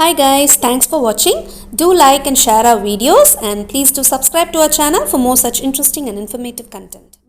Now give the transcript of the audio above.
Hi guys, thanks for watching. Do like and share our videos and please do subscribe to our channel for more such interesting and informative content.